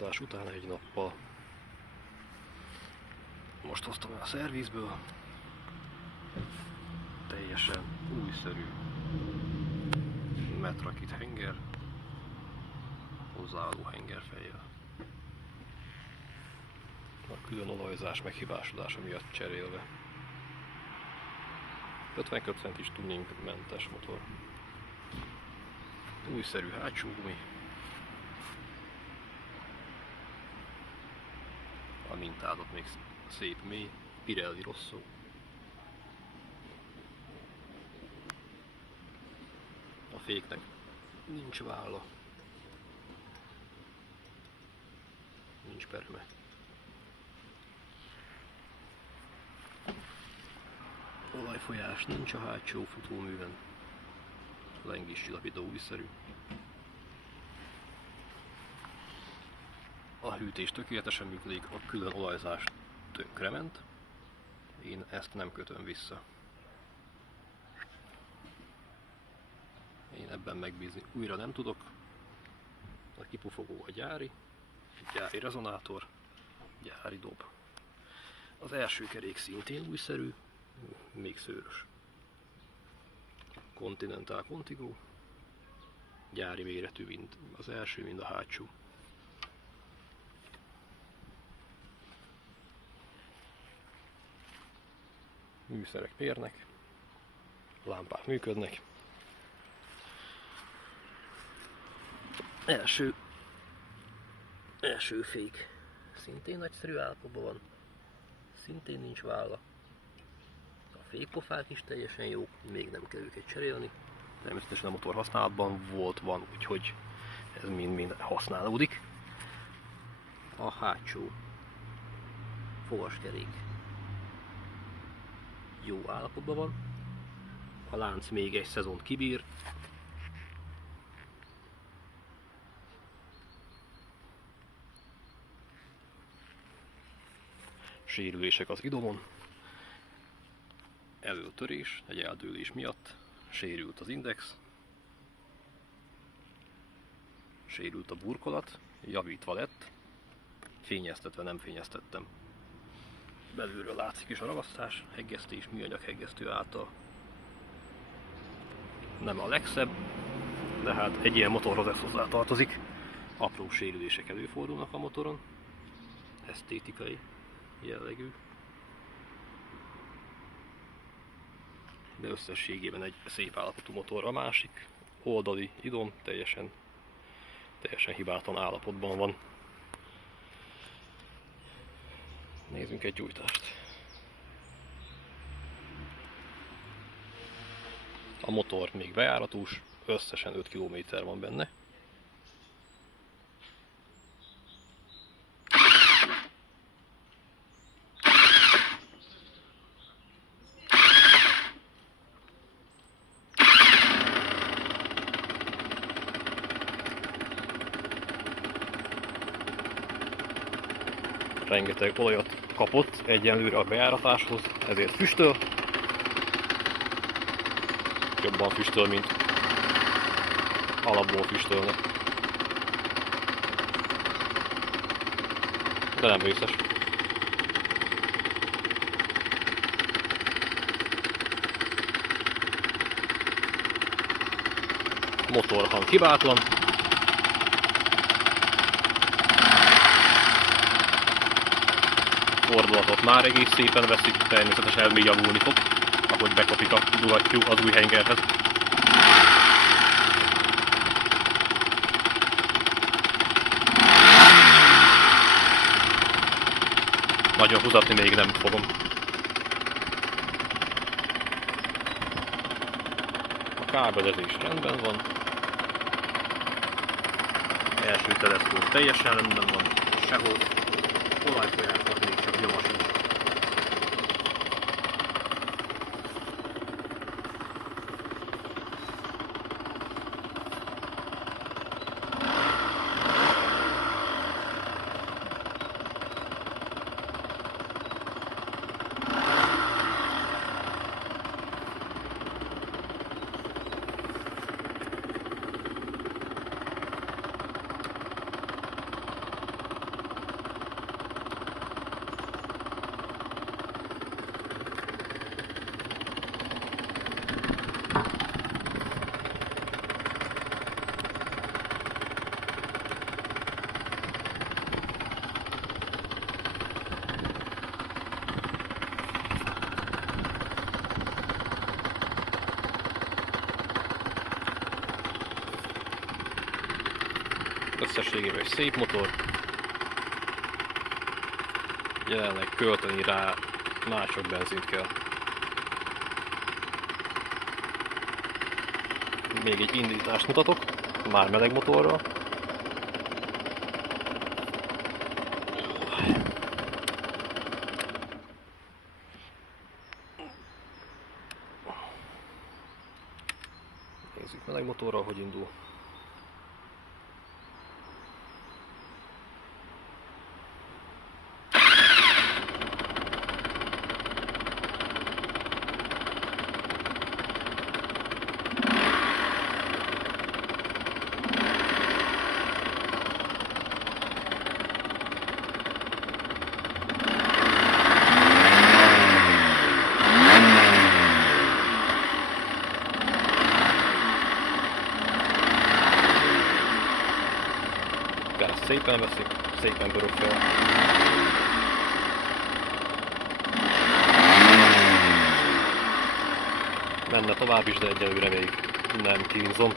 Javítás után egy nappal. Most hoztam el a szervizből. Teljesen újszerű Metrakit henger, hozzáálló hengerfejjel. A külön olajzás meghibásodása miatt cserélve. 50 köbcentis tuning mentes motor. Újszerű hátsó gumi. A mintádat még szép mély, Pirelli Rosso. A féknek nincs válla, nincs perme. Olajfolyás nincs a hátsó futóműven. Lengés csillapító újszerű. A hűtés tökéletesen működik, a külön olajzás tönkrement. Én ezt nem kötöm vissza. Én ebben megbízni újra nem tudok. A kipufogó a gyári rezonátor, gyári dob. Az első kerék szintén újszerű, még szőrös. Continental Contigo, gyári méretű, mind az első, mind a hátsó. Műszerek mérnek, lámpák működnek. Első fék szintén nagyszerű állapotban van, szintén nincs válla. A fékpofák is teljesen jók, még nem kell őket cserélni. Természetesen a motor használatban van, úgyhogy ez mind használódik. A hátsó fogaskerék jó állapotban van. A lánc még egy szezont kibír. Sérülések az idomon. Előtörés, egy eldőlés miatt. Sérült az index. Sérült a burkolat. Javítva lett. Fényeztetve nem fényeztettem. Belülről látszik is a ragasztás, heggesztés, műanyag heggesztő által. Nem a legszebb, de hát egy ilyen motorhoz ez hozzá tartozik. Apró sérülések előfordulnak a motoron. Esztétikai jellegű. De összességében egy szép állapotú motor. A másik oldali idom teljesen hibátlan állapotban van. Nézzünk egy gyújtást. A motor még bejáratós, összesen 5 km van benne. Rengeteg olajat kapott egyenlőre a bejáratáshoz, ezért füstöl. Jobban füstöl, mint alapból füstölne. De nem vészes. Motorhang hibátlan. Fordulatot már egész szépen veszik, természetesen még javulni fog, ahogy bekopik a dugattyú az új hengerhez. Nagyon húzatni még nem fogom. A kábelezés rendben van. Első teleszkóp teljesen rendben van, sehol olajfolyásnak még csak nyoma sincs. Összességében egy szép motor. Jelenleg költeni rá mások benzint kell. Még egy indítást mutatok, már meleg motorral. Nézzük meleg motorral, hogy indul. Gázt szépen veszik, szépen pörög fel. Menne tovább is, de egyelőre még nem kínzom.